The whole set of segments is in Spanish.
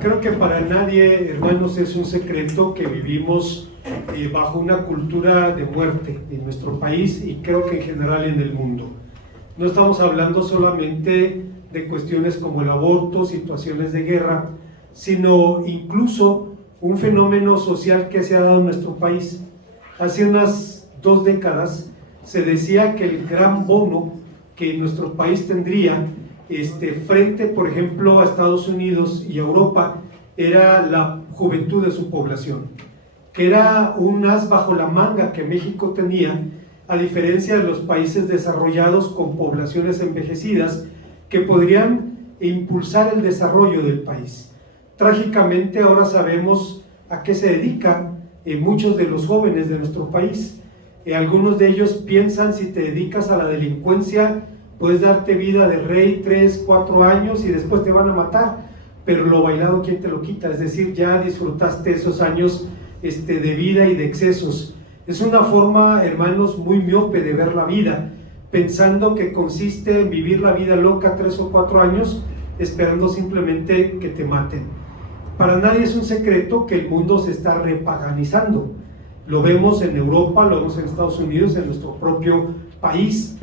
Creo que para nadie, hermanos, es un secreto que vivimos bajo una cultura de muerte en nuestro país y creo que en general en el mundo. No estamos hablando solamente de cuestiones como el aborto, situaciones de guerra, sino incluso un fenómeno social que se ha dado en nuestro país. Hace unas 2 décadas se decía que el gran bono que nuestro país tendría frente, por ejemplo, a Estados Unidos y a Europa, era la juventud de su población, que era un as bajo la manga que México tenía, a diferencia de los países desarrollados con poblaciones envejecidas que podrían impulsar el desarrollo del país. Trágicamente ahora sabemos a qué se dedican muchos de los jóvenes de nuestro país. Algunos de ellos piensan, si te dedicas a la delincuencia, puedes darte vida de rey 3, 4 años y después te van a matar, pero lo bailado, ¿quién te lo quita? Es decir, ya disfrutaste esos años de vida y de excesos. Es una forma, hermanos, muy miope de ver la vida, pensando que consiste en vivir la vida loca 3 o 4 años, esperando simplemente que te maten. Para nadie es un secreto que el mundo se está repaganizando. Lo vemos en Europa, lo vemos en Estados Unidos, en nuestro propio país.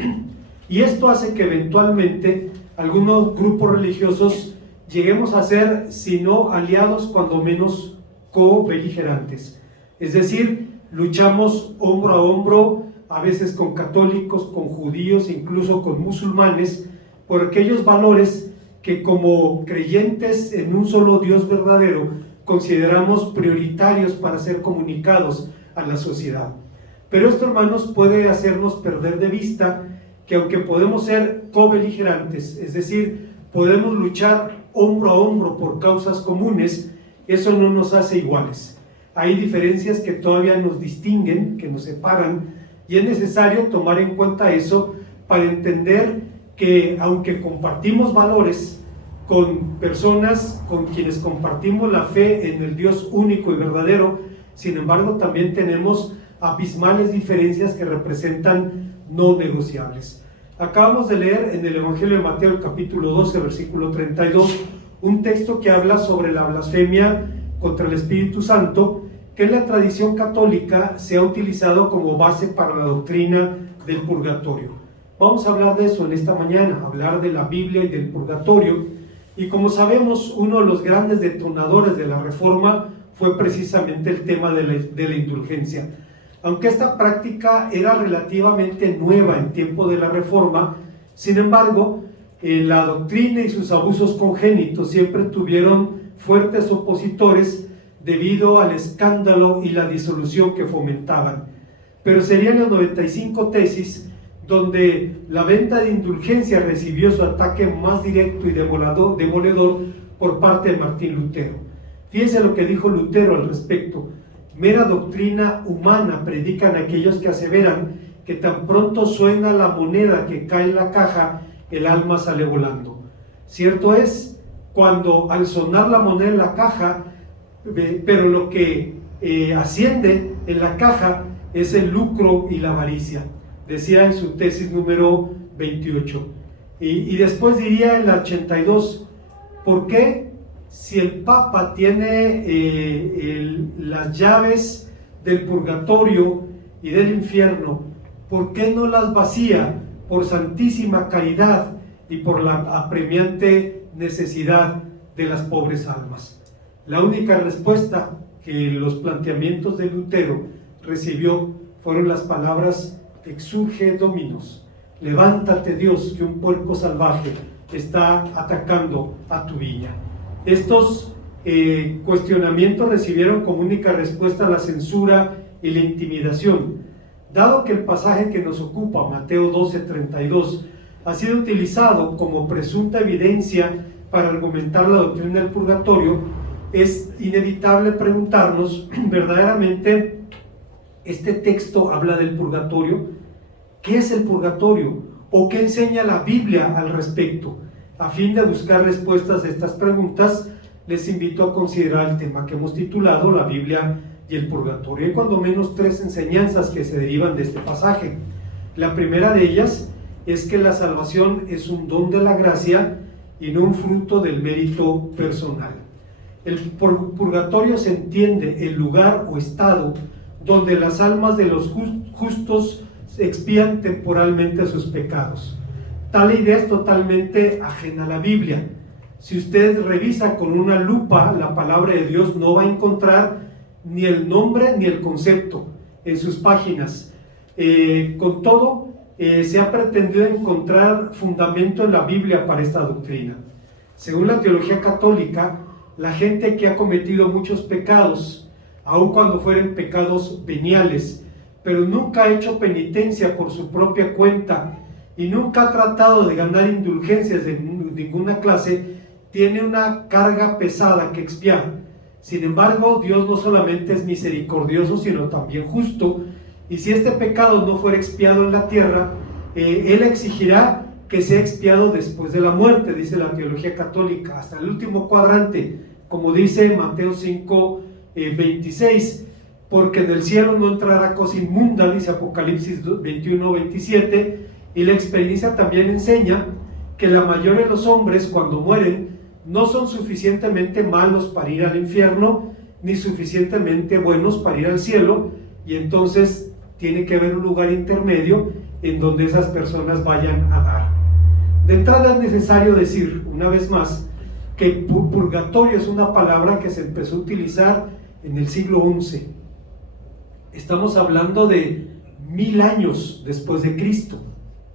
Y esto hace que eventualmente algunos grupos religiosos lleguemos a ser, si no aliados, cuando menos co-beligerantes. Es decir, luchamos hombro a hombro, a veces con católicos, con judíos, incluso con musulmanes, por aquellos valores que como creyentes en un solo Dios verdadero consideramos prioritarios para ser comunicados a la sociedad. Pero esto, hermanos, puede hacernos perder de vista que aunque podemos ser co-beligerantes, es decir, podemos luchar hombro a hombro por causas comunes, eso no nos hace iguales. Hay diferencias que todavía nos distinguen, que nos separan, y es necesario tomar en cuenta eso para entender que aunque compartimos valores con personas con quienes compartimos la fe en el Dios único y verdadero, sin embargo también tenemos abismales diferencias que representan no negociables. Acabamos de leer en el Evangelio de Mateo, el capítulo 12, versículo 32, un texto que habla sobre la blasfemia contra el Espíritu Santo, que en la tradición católica se ha utilizado como base para la doctrina del purgatorio. Vamos a hablar de eso en esta mañana, hablar de la Biblia y del purgatorio. Y como sabemos, uno de los grandes detonadores de la Reforma fue precisamente el tema de la indulgencia. Aunque esta práctica era relativamente nueva en tiempo de la Reforma, sin embargo, la doctrina y sus abusos congénitos siempre tuvieron fuertes opositores debido al escándalo y la disolución que fomentaban. Pero serían las 95 tesis donde la venta de indulgencia recibió su ataque más directo y demoledor por parte de Martín Lutero. Fíjense lo que dijo Lutero al respecto. Mera doctrina humana predican aquellos que aseveran que tan pronto suena la moneda que cae en la caja, el alma sale volando. Cierto es, cuando al sonar la moneda en la caja, pero lo que asciende en la caja es el lucro y la avaricia, decía en su tesis número 28. Y después diría en la 82, ¿por qué? Si el Papa tiene las llaves del purgatorio y del infierno, ¿por qué no las vacía por santísima caridad y por la apremiante necesidad de las pobres almas? La única respuesta que los planteamientos de Lutero recibió fueron las palabras Exsurge Dominus, levántate Dios, que un puerco salvaje está atacando a tu viña. Estos cuestionamientos recibieron como única respuesta la censura y la intimidación. Dado que el pasaje que nos ocupa, Mateo 12:32, ha sido utilizado como presunta evidencia para argumentar la doctrina del purgatorio, es inevitable preguntarnos, ¿verdaderamente este texto habla del purgatorio? ¿Qué es el purgatorio? ¿O qué enseña la Biblia al respecto? A fin de buscar respuestas a estas preguntas, les invito a considerar el tema que hemos titulado La Biblia y el purgatorio. Hay cuando menos 3 enseñanzas que se derivan de este pasaje. La primera de ellas es que la salvación es un don de la gracia y no un fruto del mérito personal. El purgatorio se entiende el lugar o estado donde las almas de los justos expían temporalmente sus pecados. Tal idea es totalmente ajena a la Biblia. Si usted revisa con una lupa la palabra de Dios, no va a encontrar ni el nombre ni el concepto en sus páginas. Con todo, se ha pretendido encontrar fundamento en la Biblia para esta doctrina. Según la teología católica, la gente que ha cometido muchos pecados, aun cuando fueren pecados veniales, pero nunca ha hecho penitencia por su propia cuenta y nunca ha tratado de ganar indulgencias de ninguna clase, tiene una carga pesada que expiar. Sin embargo, Dios no solamente es misericordioso, sino también justo, y si este pecado no fuera expiado en la tierra, Él exigirá que sea expiado después de la muerte, dice la teología católica, hasta el último cuadrante, como dice Mateo 5, 26, porque del cielo no entrará cosa inmunda, dice Apocalipsis 21, 27, y la experiencia también enseña que la mayoría de los hombres cuando mueren no son suficientemente malos para ir al infierno, ni suficientemente buenos para ir al cielo, y entonces tiene que haber un lugar intermedio en donde esas personas vayan a dar. De entrada es necesario decir, una vez más, que purgatorio es una palabra que se empezó a utilizar en el siglo XI. Estamos hablando de 1000 años después de Cristo.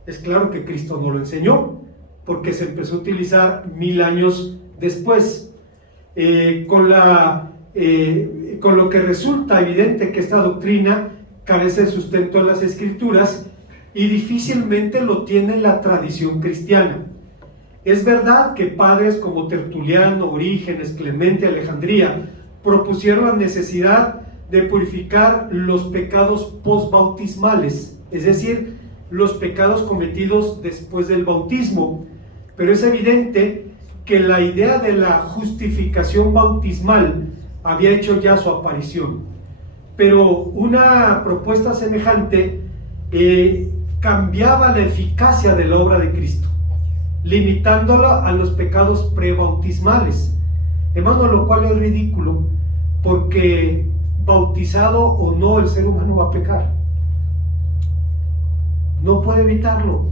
Es claro que Cristo no lo enseñó, porque se empezó a utilizar 1000 años después. Con lo que resulta evidente que esta doctrina carece de sustento en las Escrituras y difícilmente lo tiene la tradición cristiana. Es verdad que padres como Tertuliano, Orígenes, Clemente, Alejandría propusieron la necesidad de purificar los pecados postbautismales, es decir, los pecados cometidos después del bautismo, pero es evidente que la idea de la justificación bautismal había hecho ya su aparición. Pero una propuesta semejante cambiaba la eficacia de la obra de Cristo, limitándola a los pecados prebautismales. Hermano, lo cual es ridículo, porque bautizado o no, el ser humano va a pecar. No puede evitarlo.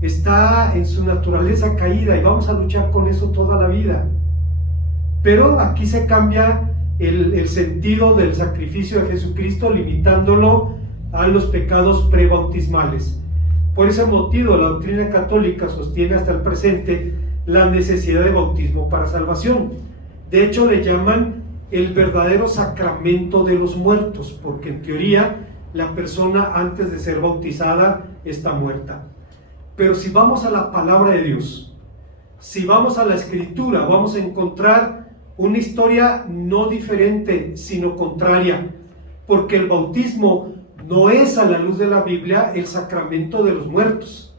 Está en su naturaleza caída y vamos a luchar con eso toda la vida. Pero aquí se cambia el sentido del sacrificio de Jesucristo, limitándolo a los pecados prebautismales. Por ese motivo, la doctrina católica sostiene hasta el presente la necesidad de bautismo para salvación. De hecho, le llaman el verdadero sacramento de los muertos, porque en teoría la persona antes de ser bautizada está muerta. Pero si vamos a la palabra de Dios, si vamos a la Escritura, vamos a encontrar una historia no diferente, sino contraria, porque el bautismo no es, a la luz de la Biblia, el sacramento de los muertos.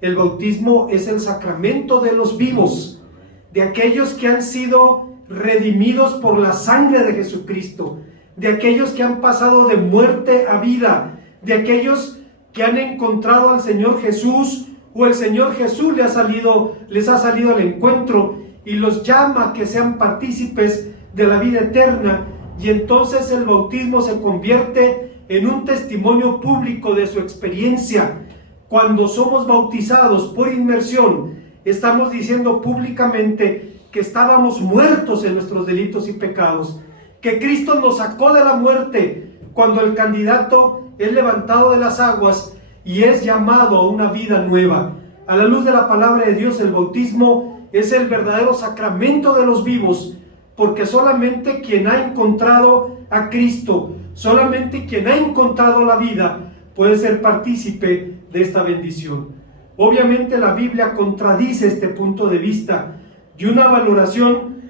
El bautismo es el sacramento de los vivos, de aquellos que han sido redimidos por la sangre de Jesucristo, de aquellos que han pasado de muerte a vida, de aquellos que han encontrado al Señor Jesús, o el Señor Jesús les ha salido al encuentro y los llama a que sean partícipes de la vida eterna, y entonces el bautismo se convierte en un testimonio público de su experiencia. Cuando somos bautizados por inmersión, estamos diciendo públicamente que estábamos muertos en nuestros delitos y pecados, que Cristo nos sacó de la muerte cuando el candidato es levantado de las aguas y es llamado a una vida nueva. A la luz de la palabra de Dios, el bautismo es el verdadero sacramento de los vivos, porque solamente quien ha encontrado a Cristo, solamente quien ha encontrado la vida, puede ser partícipe de esta bendición. Obviamente la Biblia contradice este punto de vista, y una valoración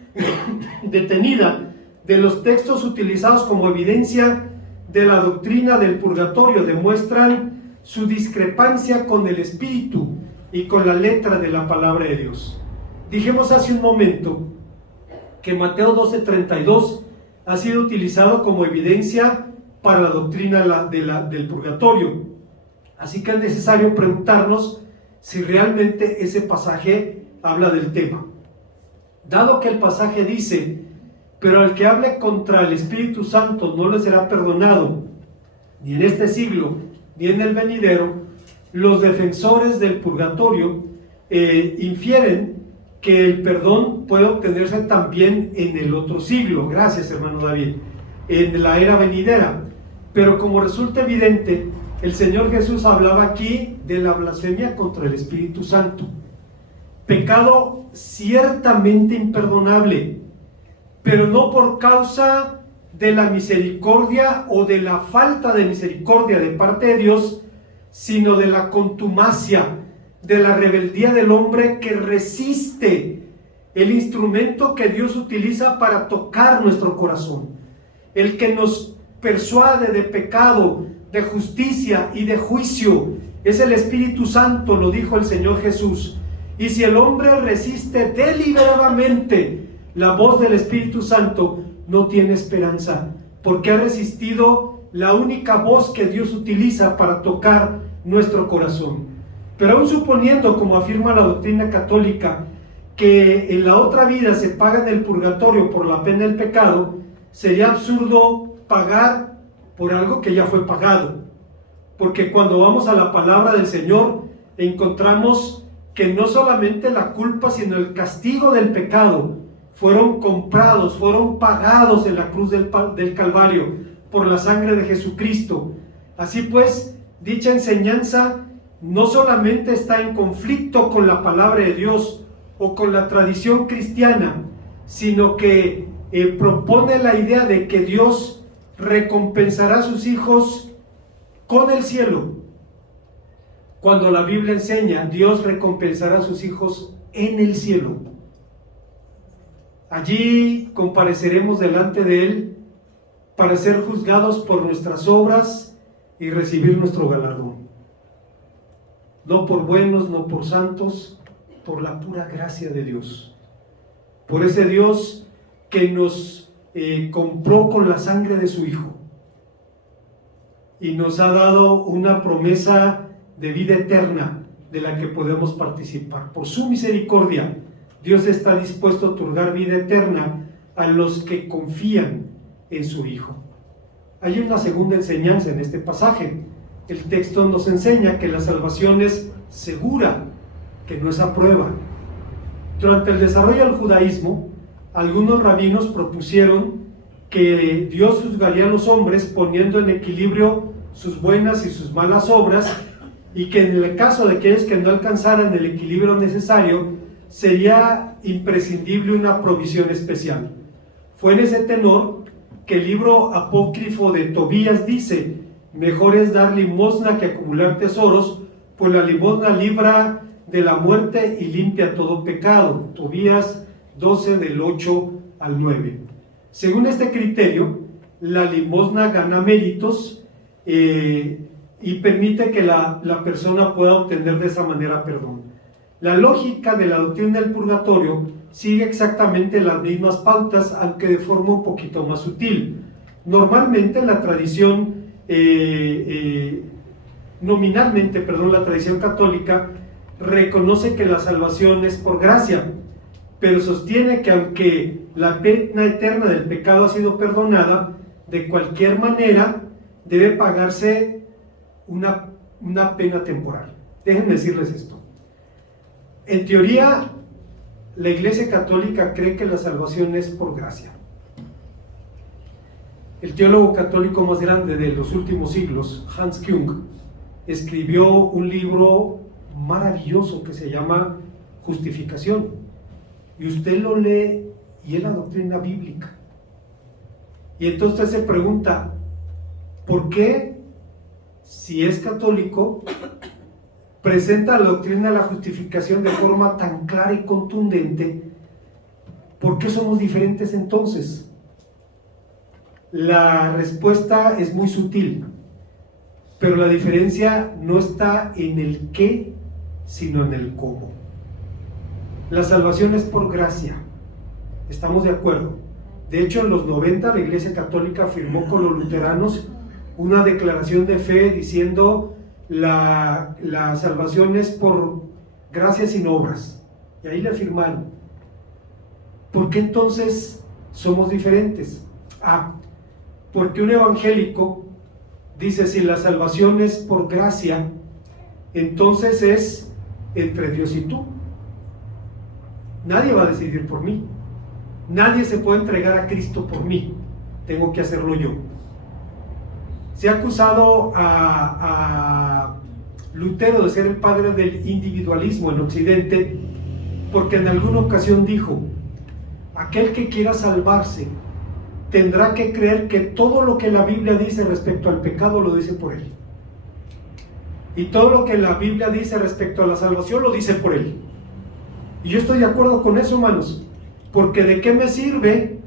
detenida de los textos utilizados como evidencia de la doctrina del purgatorio demuestran su discrepancia con el espíritu y con la letra de la palabra de Dios. Dijimos hace un momento que Mateo 12:32 ha sido utilizado como evidencia para la doctrina del purgatorio. Así que es necesario preguntarnos si realmente ese pasaje habla del tema. Dado que el pasaje dice, pero al que hable contra el Espíritu Santo no le será perdonado, ni en este siglo, ni en el venidero, los defensores del purgatorio infieren que el perdón puede obtenerse también en el otro siglo. Gracias, hermano David, en la era venidera. Pero como resulta evidente, el Señor Jesús hablaba aquí de la blasfemia contra el Espíritu Santo. Pecado ciertamente imperdonable, pero no por causa de la misericordia o de la falta de misericordia de parte de Dios, sino de la contumacia, de la rebeldía del hombre que resiste el instrumento que Dios utiliza para tocar nuestro corazón, el que nos persuade de pecado, de justicia y de juicio. Es el Espíritu Santo, lo dijo el Señor Jesús. Y si el hombre resiste deliberadamente la voz del Espíritu Santo, no tiene esperanza, porque ha resistido la única voz que Dios utiliza para tocar nuestro corazón. Pero aún suponiendo, como afirma la doctrina católica, que en la otra vida se paga en el purgatorio por la pena del pecado, sería absurdo pagar por algo que ya fue pagado. Porque cuando vamos a la palabra del Señor, encontramos que no solamente la culpa, sino el castigo del pecado fueron comprados, fueron pagados en la cruz del Calvario por la sangre de Jesucristo. Así pues, dicha enseñanza no solamente está en conflicto con la palabra de Dios o con la tradición cristiana, sino que propone la idea de que Dios recompensará a sus hijos con el cielo. Cuando la Biblia enseña, Dios recompensará a sus hijos en el cielo. Allí compareceremos delante de Él para ser juzgados por nuestras obras y recibir nuestro galardón. No por buenos, no por santos, por la pura gracia de Dios. Por ese Dios que nos compró con la sangre de su Hijo y nos ha dado una promesa de vida eterna de la que podemos participar. Por su misericordia, Dios está dispuesto a otorgar vida eterna a los que confían en su Hijo. Hay una segunda enseñanza en este pasaje. El texto nos enseña que la salvación es segura, que no es a prueba. Durante el desarrollo del judaísmo, algunos rabinos propusieron que Dios juzgaría a los hombres poniendo en equilibrio sus buenas y sus malas obras, y que en el caso de aquellos que no alcanzaran el equilibrio necesario, sería imprescindible una provisión especial. Fue en ese tenor que el libro apócrifo de Tobías dice: mejor es dar limosna que acumular tesoros, pues la limosna libra de la muerte y limpia todo pecado. Tobías 12 del 8 al 9. Según este criterio, la limosna gana méritos y permite que la persona pueda obtener de esa manera perdón. La lógica de la doctrina del purgatorio sigue exactamente las mismas pautas, aunque de forma un poquito más sutil. Normalmente la tradición, la tradición católica reconoce que la salvación es por gracia, pero sostiene que aunque la pena eterna del pecado ha sido perdonada, de cualquier manera debe pagarse una pena temporal. Déjenme decirles esto. En teoría, la Iglesia Católica cree que la salvación es por gracia. El teólogo católico más grande de los últimos siglos, Hans Küng, escribió un libro maravilloso que se llama Justificación. Y usted lo lee y es la doctrina bíblica. Y entonces usted se pregunta, ¿por qué, si es católico, presenta la doctrina de la justificación de forma tan clara y contundente? ¿Por qué somos diferentes entonces? La respuesta es muy sutil, pero la diferencia no está en el qué, sino en el cómo. La salvación es por gracia, estamos de acuerdo. De hecho, en los 90 la Iglesia Católica firmó con los luteranos una declaración de fe diciendo la salvación es por gracia sin obras, y ahí la firmaron. ¿Por qué entonces somos diferentes? Porque un evangélico dice, si la salvación es por gracia, entonces es entre Dios y tú. Nadie va a decidir por mí. Nadie se puede entregar a Cristo por mí. Tengo que hacerlo yo. Se ha acusado a Lutero de ser el padre del individualismo en Occidente, porque en alguna ocasión dijo, aquel que quiera salvarse tendrá que creer que todo lo que la Biblia dice respecto al pecado lo dice por él. Y todo lo que la Biblia dice respecto a la salvación lo dice por él. Y yo estoy de acuerdo con eso, hermanos, porque ¿de qué me sirve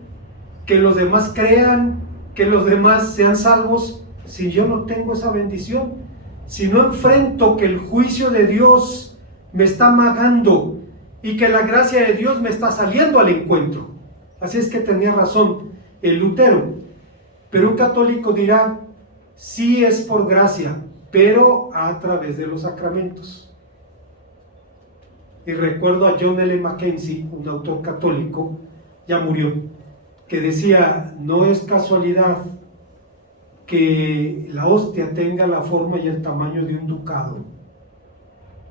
que los demás crean, que los demás sean salvos, si yo no tengo esa bendición? Si no enfrento que el juicio de Dios me está amagando y que la gracia de Dios me está saliendo al encuentro. Así es que tenía razón el Lutero. Pero un católico dirá, sí es por gracia, pero a través de los sacramentos. Y recuerdo a John L. Mackenzie, un autor católico, ya murió, que decía, no es casualidad que la hostia tenga la forma y el tamaño de un ducado,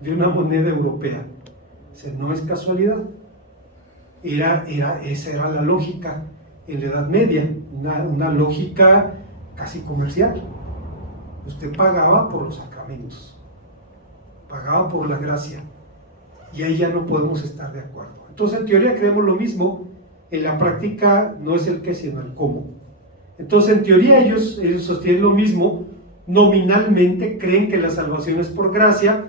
de una moneda europea. No es casualidad. Esa era la lógica en la Edad Media, una lógica casi comercial. Usted pagaba por los sacramentos, pagaba por la gracia, y ahí ya no podemos estar de acuerdo. Entonces, en teoría creemos lo mismo, en la práctica no es el qué, sino el cómo. Entonces, en teoría ellos sostienen lo mismo, nominalmente creen que la salvación es por gracia,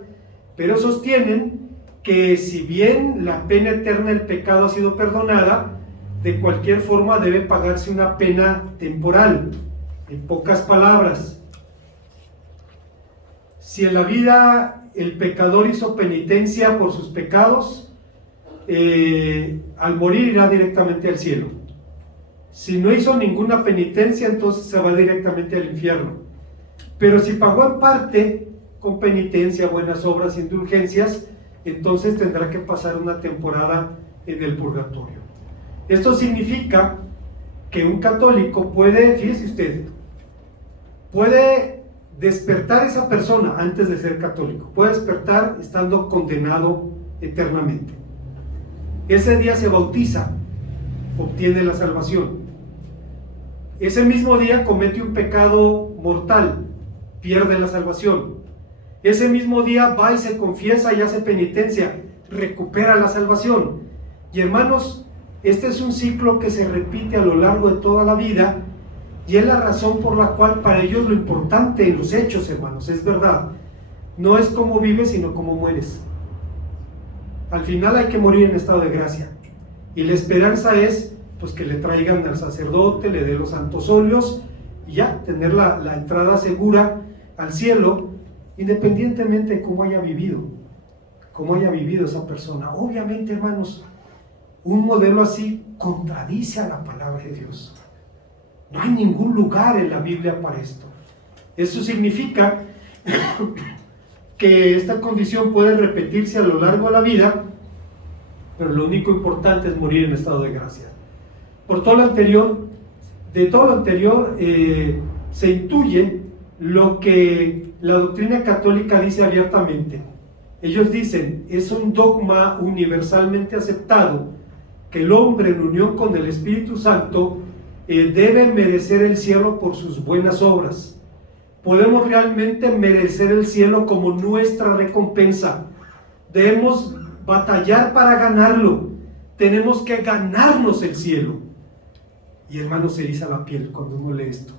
pero sostienen que si bien la pena eterna del pecado ha sido perdonada, de cualquier forma debe pagarse una pena temporal. En pocas palabras, si en la vida el pecador hizo penitencia por sus pecados, al morir irá directamente al cielo. Si no hizo ninguna penitencia, entonces se va directamente al infierno. Pero si pagó en parte, con penitencia, buenas obras, indulgencias, entonces tendrá que pasar una temporada en el purgatorio. Esto significa que un católico puede, fíjese usted, puede despertar esa persona antes de ser católico, puede despertar estando condenado eternamente. Ese día se bautiza, obtiene la salvación. Ese mismo día comete un pecado mortal, pierde la salvación. Ese mismo día va y se confiesa y hace penitencia, recupera la salvación. Y hermanos, este es un ciclo que se repite a lo largo de toda la vida, y es la razón por la cual para ellos lo importante en los hechos, hermanos, es verdad, no es cómo vives, sino cómo mueres. Al final hay que morir en estado de gracia, y la esperanza es pues que le traigan al sacerdote, le dé los santos óleos, y ya, tener la entrada segura al cielo, independientemente de cómo haya vivido esa persona. Obviamente, hermanos, un modelo así contradice a la palabra de Dios. No hay ningún lugar en la Biblia para esto. Eso significa que esta condición puede repetirse a lo largo de la vida, pero lo único importante es morir en estado de gracia. Por todo lo anterior, se intuye lo que la doctrina católica dice abiertamente. Ellos dicen, es un dogma universalmente aceptado que el hombre en unión con el Espíritu Santo debe merecer el cielo por sus buenas obras. Podemos realmente merecer el cielo como nuestra recompensa. Debemos batallar para ganarlo. Tenemos que ganarnos el cielo. Y hermanos, se eriza la piel cuando uno lee esto,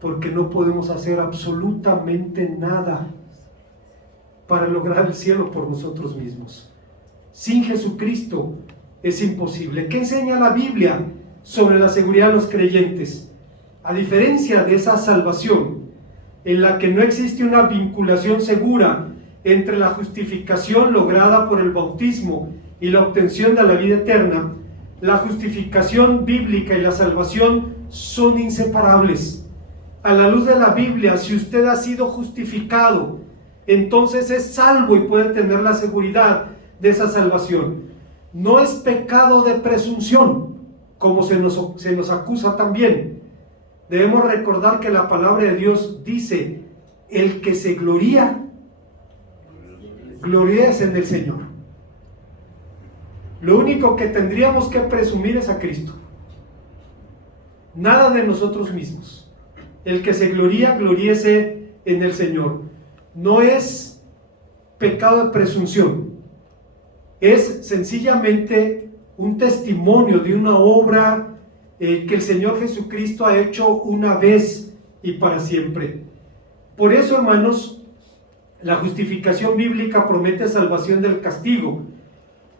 porque no podemos hacer absolutamente nada para lograr el cielo por nosotros mismos. Sin Jesucristo es imposible. ¿Qué enseña la Biblia sobre la seguridad de los creyentes? A diferencia de esa salvación, en la que no existe una vinculación segura entre la justificación lograda por el bautismo y la obtención de la vida eterna, la justificación bíblica y la salvación son inseparables. A la luz de la Biblia, si usted ha sido justificado, entonces es salvo y puede tener la seguridad de esa salvación. no es pecado de presunción, como se nos acusa también. Debemos recordar que la palabra de Dios dice: el que se gloría, gloríese en el Señor. Lo único que tendríamos que presumir es a Cristo, nada de nosotros mismos. El que se gloría, gloríese en el Señor. No es pecado de presunción, es sencillamente un testimonio de una obra que el Señor Jesucristo ha hecho una vez y para siempre. Por eso, hermanos, la justificación bíblica promete salvación del castigo,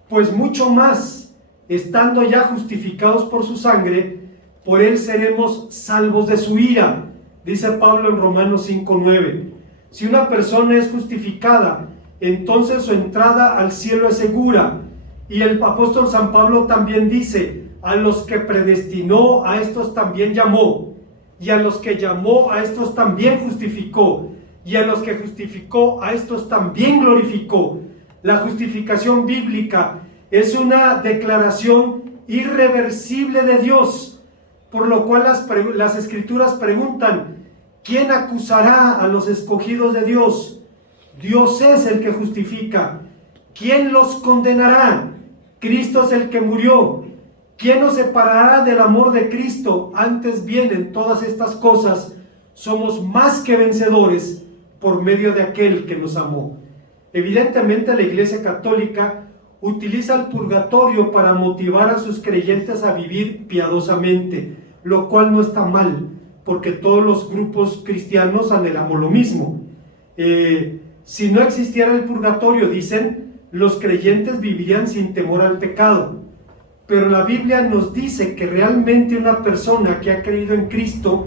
pues mucho más, estando ya justificados por su sangre, por él seremos salvos de su ira, dice Pablo en Romanos 5:9. Si una persona es justificada, entonces su entrada al cielo es segura. Y el apóstol San Pablo también dice: a los que predestinó, a estos también llamó, y a los que llamó, a estos también justificó, y a los que justificó, a estos también glorificó. La justificación bíblica es una declaración irreversible de Dios, por lo cual las Escrituras preguntan: ¿quién acusará a los escogidos de Dios? Dios es el que justifica. ¿Quién los condenará? Cristo es el que murió. ¿Quién nos separará del amor de Cristo? Antes bien, en todas estas cosas somos más que vencedores por medio de aquel que nos amó. Evidentemente, la Iglesia Católica utiliza el purgatorio para motivar a sus creyentes a vivir piadosamente, lo cual no está mal, porque todos los grupos cristianos anhelamos lo mismo. Si no existiera el purgatorio, dicen, los creyentes vivirían sin temor al pecado. Pero la Biblia nos dice que realmente una persona que ha creído en Cristo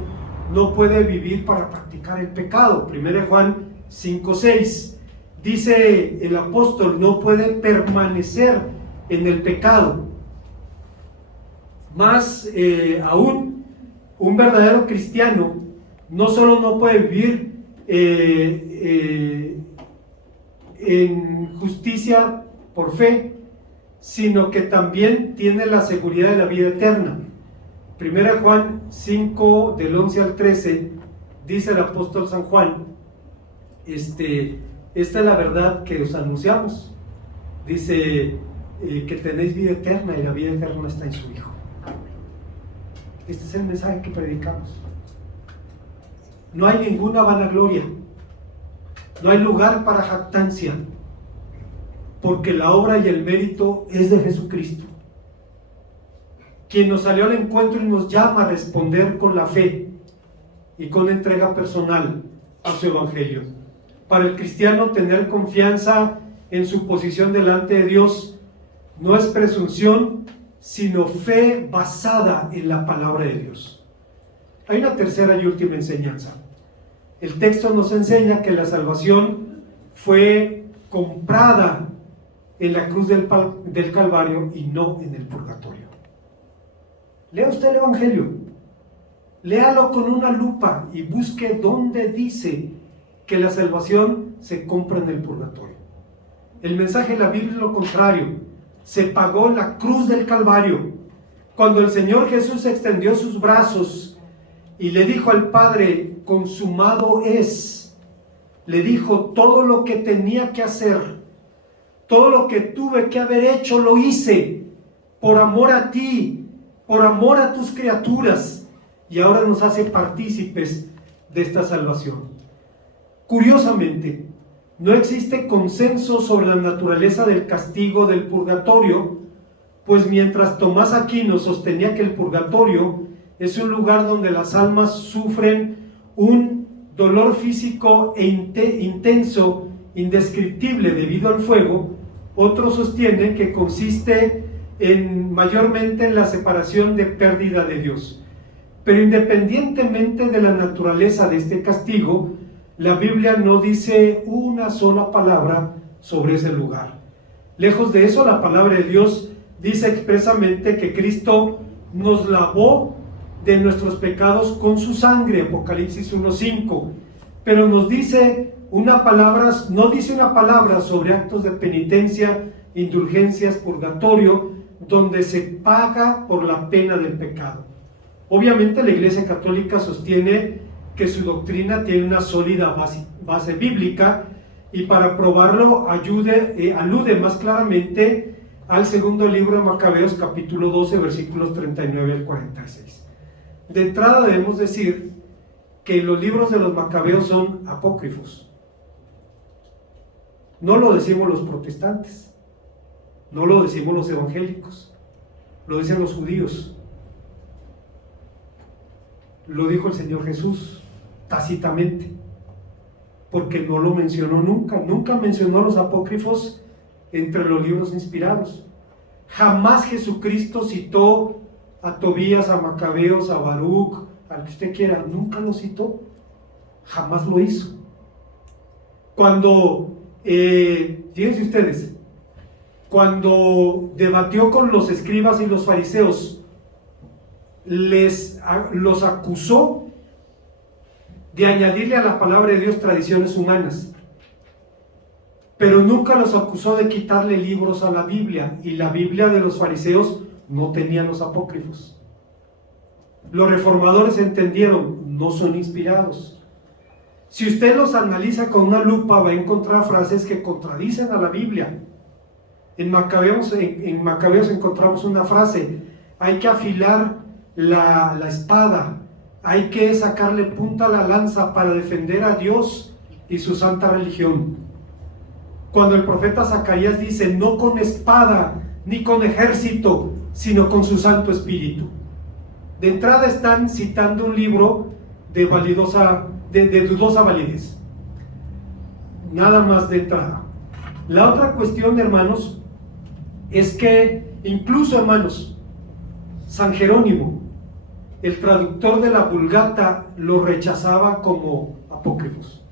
no puede vivir para practicar el pecado. 1 Juan 5:6 dice el apóstol: no puede permanecer en el pecado. Más aún, un verdadero cristiano no solo no puede vivir en justicia por fe, sino que también tiene la seguridad de la vida eterna. 1 Juan 5, del 11 al 13, dice el apóstol San Juan: esta es la verdad que os anunciamos. Dice que tenéis vida eterna, y la vida eterna está en su Hijo. Este es el mensaje que predicamos. No hay ninguna vanagloria, no hay lugar para jactancia, porque la obra y el mérito es de Jesucristo, quien nos salió al encuentro y nos llama a responder con la fe y con entrega personal a su evangelio. Para el cristiano, tener confianza en su posición delante de Dios no es presunción, sino fe basada en la palabra de Dios. Hay una tercera y última enseñanza. El texto nos enseña que la salvación fue comprada en la cruz del Calvario y no en el purgatorio. Lea usted el Evangelio, léalo con una lupa y busque dónde dice que la salvación se compra en el purgatorio. El mensaje de la Biblia es lo contrario: se pagó en la cruz del Calvario. Cuando el Señor Jesús extendió sus brazos y le dijo al Padre: consumado es, le dijo: todo lo que tenía que hacer, todo lo que tuve que haber hecho, lo hice por amor a ti, por amor a tus criaturas, y ahora nos hace partícipes de esta salvación. Curiosamente, no existe consenso sobre la naturaleza del castigo del purgatorio, pues mientras Tomás Aquino sostenía que el purgatorio es un lugar donde las almas sufren un dolor físico e intenso, indescriptible debido al fuego, otros sostienen que consiste mayormente en la separación de pérdida de Dios. Pero independientemente de la naturaleza de este castigo, la Biblia no dice una sola palabra sobre ese lugar. Lejos de eso, la palabra de Dios dice expresamente que Cristo nos lavó de nuestros pecados con su sangre, Apocalipsis 1:5, pero nos dice no dice una palabra sobre actos de penitencia indulgencias, purgatorio, donde se paga por la pena del pecado. Obviamente la Iglesia Católica sostiene que su doctrina tiene una sólida base bíblica, y para probarlo alude más claramente al segundo libro de Macabeos, capítulo 12, versículos 39 al 46. De entrada debemos decir que los libros de los Macabeos son apócrifos. No lo decimos los protestantes, no lo decimos los evangélicos, lo dicen los judíos. Lo dijo el Señor Jesús tácitamente, porque no lo mencionó nunca mencionó los apócrifos entre los libros inspirados. Jamás Jesucristo citó a Tobías, a Macabeos, a Baruch, al que usted quiera, nunca lo citó, jamás lo hizo. Cuando, fíjense ustedes, cuando debatió con los escribas y los fariseos, los acusó de añadirle a la palabra de Dios tradiciones humanas, pero nunca los acusó de quitarle libros a la Biblia, y la Biblia de los fariseos no tenía los apócrifos. Los reformadores entendieron, no son inspirados. Si usted los analiza con una lupa, va a encontrar frases que contradicen a la Biblia. En Macabeos encontramos una frase: hay que afilar la espada, hay que sacarle punta a la lanza para defender a Dios y su santa religión. Cuando el profeta Zacarías dice: no con espada ni con ejército, sino con su Santo Espíritu. De entrada están citando un libro de dudosa validez. Nada más de entrada. La otra cuestión, hermanos, es que incluso, hermanos, San Jerónimo, el traductor de la Vulgata, lo rechazaba como apócrifos.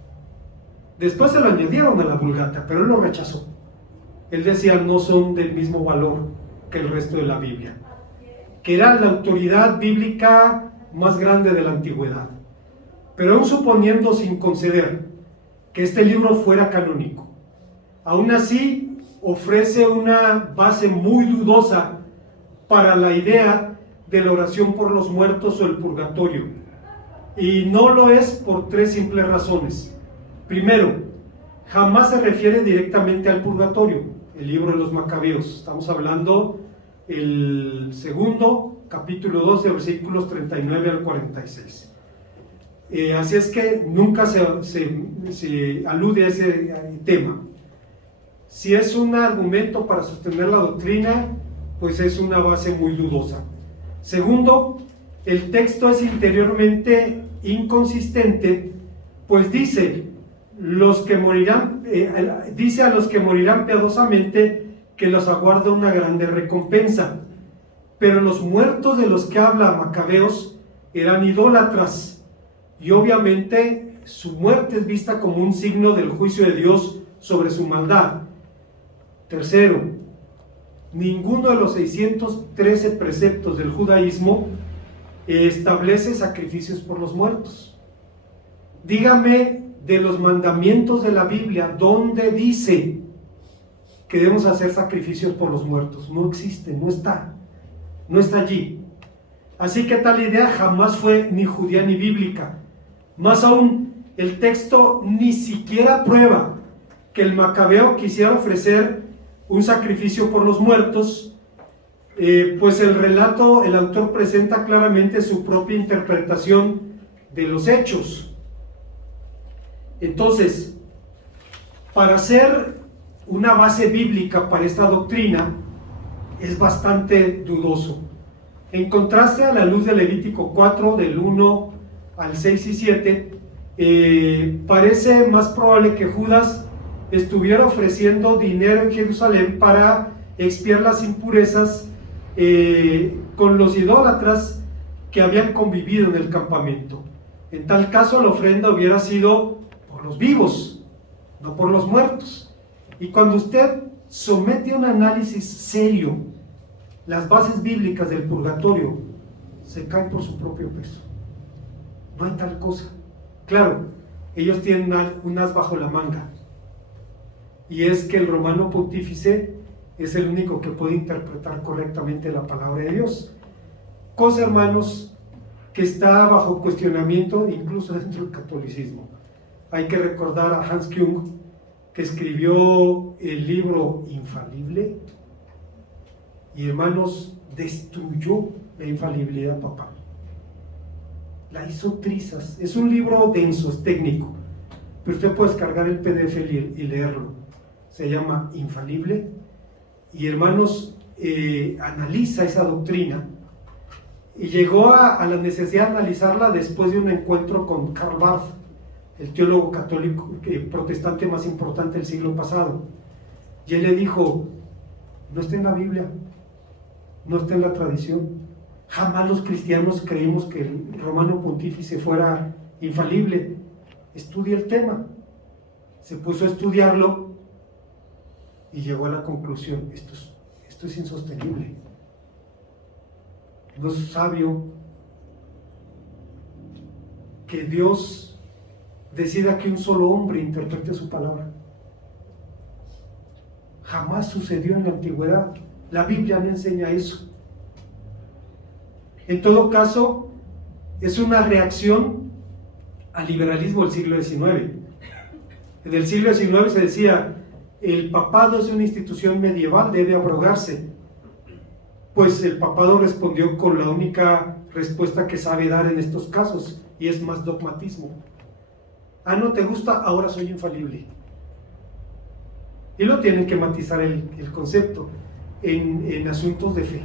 Después se lo añadieron a la Vulgata, pero él lo rechazó. Él decía: no son del mismo valor que el resto de la Biblia, que era la autoridad bíblica más grande de la antigüedad. Pero aún suponiendo, sin conceder, que este libro fuera canónico, aún así ofrece una base muy dudosa para la idea de la oración por los muertos o el purgatorio, y no lo es por tres simples razones. Primero, jamás se refiere directamente al purgatorio, el libro de los Macabeos. Estamos hablando el segundo, capítulo 12, versículos 39 al 46. Así es que nunca se alude a ese tema. Si es un argumento para sostener la doctrina, pues es una base muy dudosa. Segundo, el texto es interiormente inconsistente, pues dice a los que morirán piadosamente que los aguarda una grande recompensa. Pero los muertos de los que habla Macabeos eran idólatras, y obviamente su muerte es vista como un signo del juicio de Dios sobre su maldad. Tercero, ninguno de los 613 preceptos del judaísmo establece sacrificios por los muertos. Dígame, de los mandamientos de la Biblia, ¿dónde dice que debemos hacer sacrificios por los muertos? No existe, no está allí. Así que tal idea jamás fue ni judía ni bíblica. Más aún, el texto ni siquiera prueba que el Macabeo quisiera ofrecer un sacrificio por los muertos, pues el autor presenta claramente su propia interpretación de los hechos. Entonces, para hacer una base bíblica para esta doctrina es bastante dudoso. En contraste, a la luz de Levítico 4, del 1 al 6 y 7, parece más probable que Judas estuviera ofreciendo dinero en Jerusalén para expiar las impurezas con los idólatras que habían convivido en el campamento. En tal caso, la ofrenda hubiera sido por los vivos, no por los muertos. Y cuando usted somete a un análisis serio las bases bíblicas del purgatorio, se cae por su propio peso. No hay tal cosa. Claro, ellos tienen un as bajo la manga, y es que el romano pontífice es el único que puede interpretar correctamente la palabra de Dios. Cosa, hermanos, que está bajo cuestionamiento incluso dentro del catolicismo. Hay que recordar a Hans Küng, que escribió el libro Infalible, y, hermanos, destruyó la infalibilidad papal. La hizo trizas. Es un libro denso, es técnico, pero usted puede descargar el PDF y leerlo. Se llama Infalible, y, hermanos, analiza esa doctrina, y llegó a la necesidad de analizarla después de un encuentro con Karl Barth, el teólogo católico protestante más importante del siglo pasado. Y él le dijo: no está en la Biblia, no está en la tradición. Jamás los cristianos creímos que el romano pontífice fuera infalible. Estudia el tema. Se puso a estudiarlo y llegó a la conclusión: esto es insostenible. No es sabio que Dios decida que un solo hombre interprete su palabra. Jamás sucedió en la antigüedad. La Biblia no enseña eso. En todo caso, es una reacción al liberalismo del siglo XIX. En el siglo XIX se decía: el papado es una institución medieval, debe abrogarse. Pues el papado respondió con la única respuesta que sabe dar en estos casos, y es más dogmatismo. Ah, ¿no te gusta? Ahora soy infalible. Y lo tienen que matizar el concepto en asuntos de fe.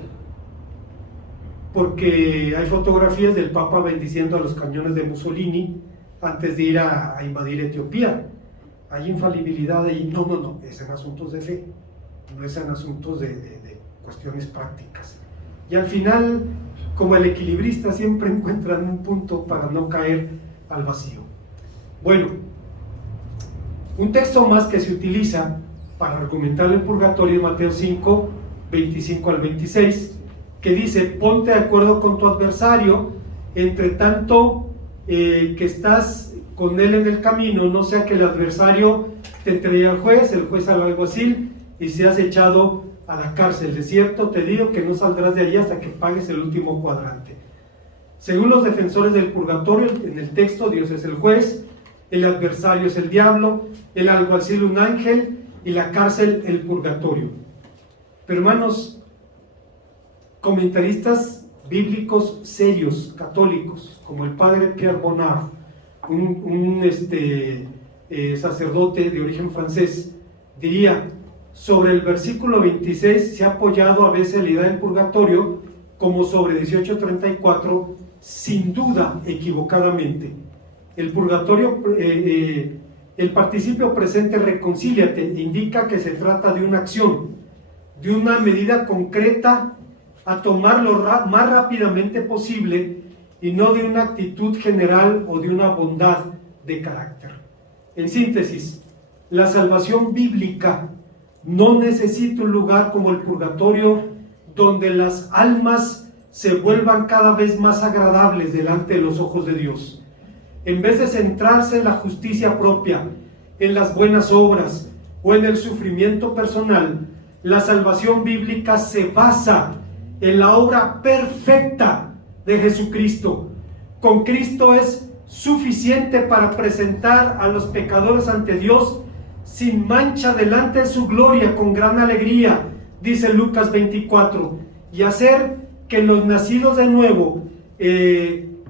Porque hay fotografías del Papa bendiciendo a los cañones de Mussolini antes de ir a invadir Etiopía. Hay infalibilidad ahí. No, es en asuntos de fe, no es en asuntos de cuestiones prácticas. Y al final, como el equilibrista, siempre encuentran un punto para no caer al vacío. Bueno, un texto más que se utiliza para argumentar el purgatorio es Mateo 5, 25 al 26, que dice: ponte de acuerdo con tu adversario, entre tanto que estás con él en el camino, no sea que el adversario te entregue al juez, el juez al alguacil, y seas echado a la cárcel. De cierto te digo que no saldrás de allí hasta que pagues el último cuadrante. Según los defensores del purgatorio, en el texto, Dios es el juez, el adversario es el diablo, el alguacil un ángel, y la cárcel el purgatorio. Pero, hermanos, comentaristas bíblicos serios, católicos, como el padre Pierre Bonnard, un sacerdote de origen francés, diría: sobre el versículo 26 se ha apoyado a veces la idea del purgatorio como sobre 18:34, sin duda equivocadamente. El purgatorio, el participio presente reconcíliate, indica que se trata de una acción, de una medida concreta a tomar lo más rápidamente posible, y no de una actitud general o de una bondad de carácter. En síntesis, la salvación bíblica no necesita un lugar como el purgatorio, donde las almas se vuelvan cada vez más agradables delante de los ojos de Dios. En vez de centrarse en la justicia propia, en las buenas obras o en el sufrimiento personal, la salvación bíblica se basa en la obra perfecta de Jesucristo. Con Cristo es suficiente para presentar a los pecadores ante Dios sin mancha delante de su gloria, con gran alegría, dice Lucas 24, y hacer que los nacidos de nuevo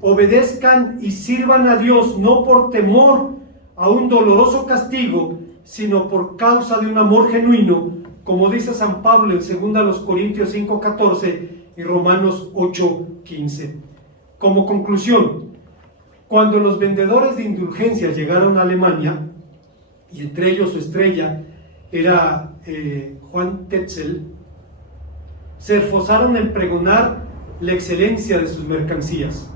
obedezcan y sirvan a Dios, no por temor a un doloroso castigo, sino por causa de un amor genuino, como dice San Pablo en 2 Corintios 5:14 y Romanos 8:15. Como conclusión, cuando los vendedores de indulgencias llegaron a Alemania, y entre ellos su estrella era Juan Tetzel, se esforzaron en pregonar la excelencia de sus mercancías.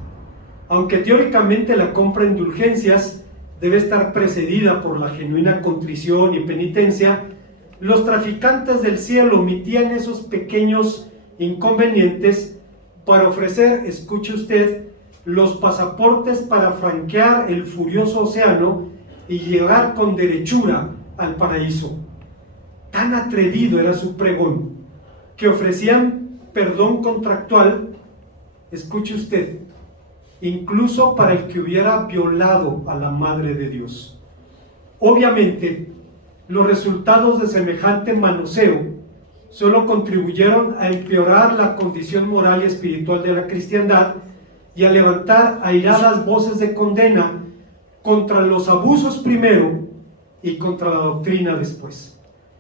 Aunque teóricamente la compra de indulgencias debe estar precedida por la genuina contrición y penitencia, los traficantes del cielo omitían esos pequeños inconvenientes para ofrecer, escuche usted, los pasaportes para franquear el furioso océano y llegar con derechura al paraíso. tan atrevido era su pregón, que ofrecían perdón contractual, escuche usted, incluso para el que hubiera violado a la Madre de Dios. Obviamente, los resultados de semejante manoseo solo contribuyeron a empeorar la condición moral y espiritual de la cristiandad y a levantar airadas voces de condena contra los abusos primero y contra la doctrina después.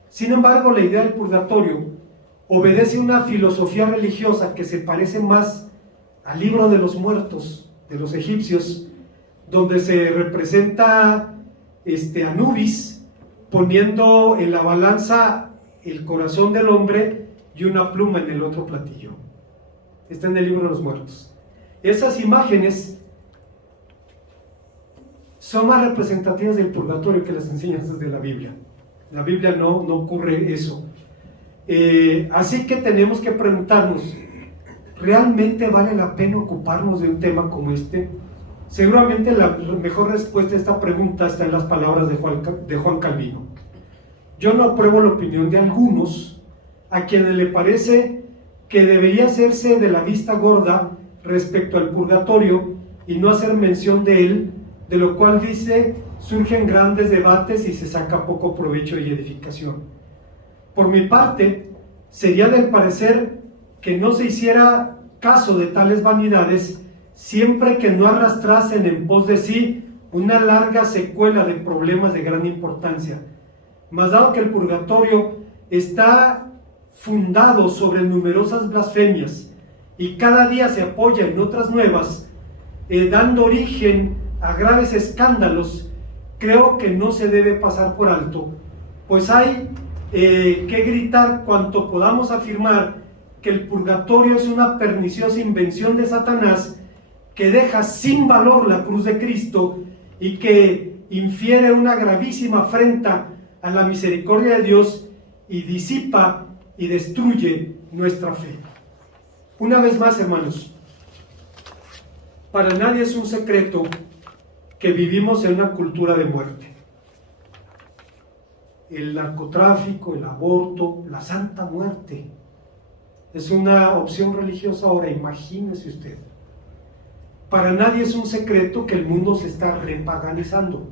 Sin embargo, la idea del purgatorio obedece a una filosofía religiosa que se parece más al libro de los muertos de los egipcios, donde se representa Anubis poniendo en la balanza el corazón del hombre y una pluma en el otro platillo. Está en el libro de los muertos. Esas imágenes son más representativas del purgatorio que las enseñanzas de la Biblia. En la Biblia no ocurre eso. Así que tenemos que preguntarnos, ¿realmente vale la pena ocuparnos de un tema como este? Seguramente la mejor respuesta a esta pregunta está en las palabras de Juan Calvino. Yo no apruebo la opinión de algunos a quienes le parece que debería hacerse de la vista gorda respecto al purgatorio y no hacer mención de él, de lo cual dice surgen grandes debates y se saca poco provecho y edificación. Por mi parte, sería del parecer que no se hiciera caso de tales vanidades siempre que no arrastrasen en pos de sí una larga secuela de problemas de gran importancia. Mas dado que el purgatorio está fundado sobre numerosas blasfemias y cada día se apoya en otras nuevas, dando origen a graves escándalos, creo que no se debe pasar por alto, pues hay que gritar cuanto podamos afirmar que el purgatorio es una perniciosa invención de Satanás que deja sin valor la cruz de Cristo y que infiere una gravísima afrenta a la misericordia de Dios y disipa y destruye nuestra fe. Una vez más, hermanos, para nadie es un secreto que vivimos en una cultura de muerte. El narcotráfico, el aborto, la santa muerte es una opción religiosa ahora, imagínese usted. Para nadie es un secreto que el mundo se está repaganizando.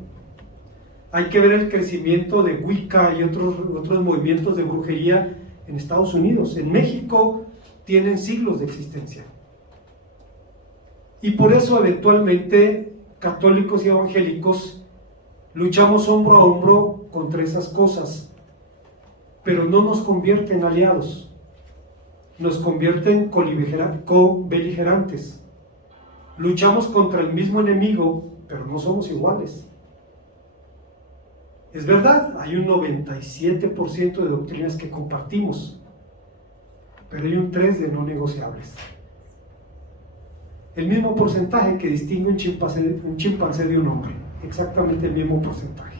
Hay que ver el crecimiento de Wicca y otros movimientos de brujería en Estados Unidos. En México tienen siglos de existencia. Y por eso eventualmente católicos y evangélicos luchamos hombro a hombro contra esas cosas, pero no nos convierte en aliados, nos convierte en co-beligerantes. Luchamos contra el mismo enemigo, pero no somos iguales. Es verdad, hay un 97% de doctrinas que compartimos, pero hay un 3% de no negociables. El mismo porcentaje que distingue un chimpancé de un hombre, exactamente el mismo porcentaje.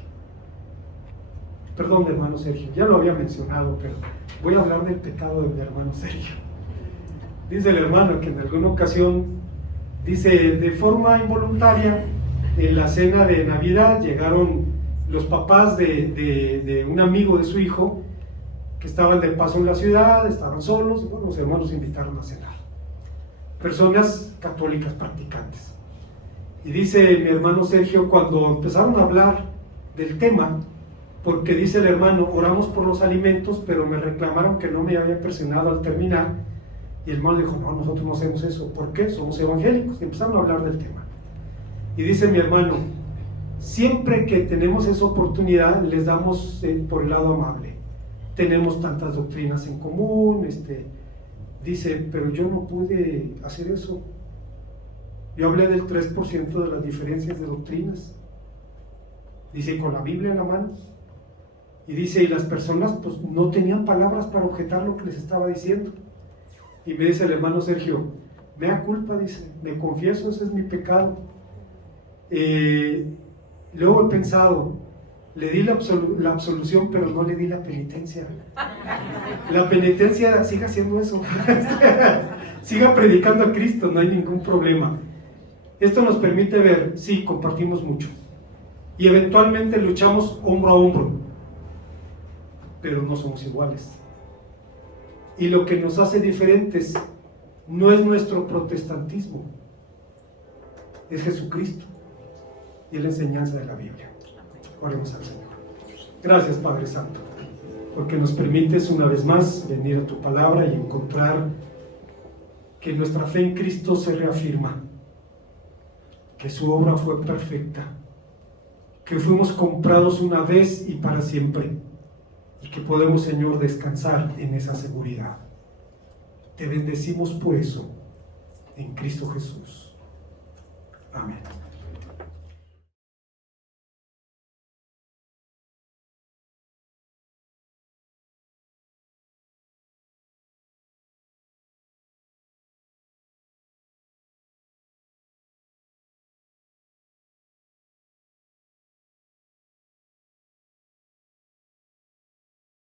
Perdón, hermano Sergio, ya lo había mencionado, pero voy a hablar del pecado de mi hermano Sergio. Dice el hermano que en alguna ocasión, dice, de forma involuntaria, en la cena de Navidad llegaron los papás de un amigo de su hijo, que estaban de paso en la ciudad, estaban solos, y bueno, los hermanos invitaron a cenar. Personas católicas practicantes. Y dice mi hermano Sergio, cuando empezaron a hablar del tema, porque dice el hermano, oramos por los alimentos, pero me reclamaron que no me había presionado al terminar, y el hermano dijo, no, nosotros no hacemos eso. ¿Por qué? Somos evangélicos. Y empezaron a hablar del tema. Y dice mi hermano, siempre que tenemos esa oportunidad, les damos por el lado amable. Tenemos tantas doctrinas en común, dice, pero yo no pude hacer eso. Yo hablé del 3% de las diferencias de doctrinas. Dice, con la Biblia en la mano. Y dice, y las personas pues no tenían palabras para objetar lo que les estaba diciendo. Y me dice el hermano Sergio, mea culpa, dice, me confieso, ese es mi pecado. Luego he pensado, le di la absolución, pero no le di la penitencia. La penitencia, siga haciendo eso. Siga predicando a Cristo, no hay ningún problema. Esto nos permite ver, sí, compartimos mucho. Y eventualmente luchamos hombro a hombro. pero no somos iguales. Y lo que nos hace diferentes no es nuestro protestantismo, es Jesucristo y la enseñanza de la Biblia. Oremos al Señor. Gracias, Padre Santo, porque nos permites una vez más venir a tu palabra y encontrar que nuestra fe en Cristo se reafirma, que su obra fue perfecta, que fuimos comprados una vez y para siempre, y que podemos, Señor, descansar en esa seguridad. Te bendecimos por eso, en Cristo Jesús. Amén.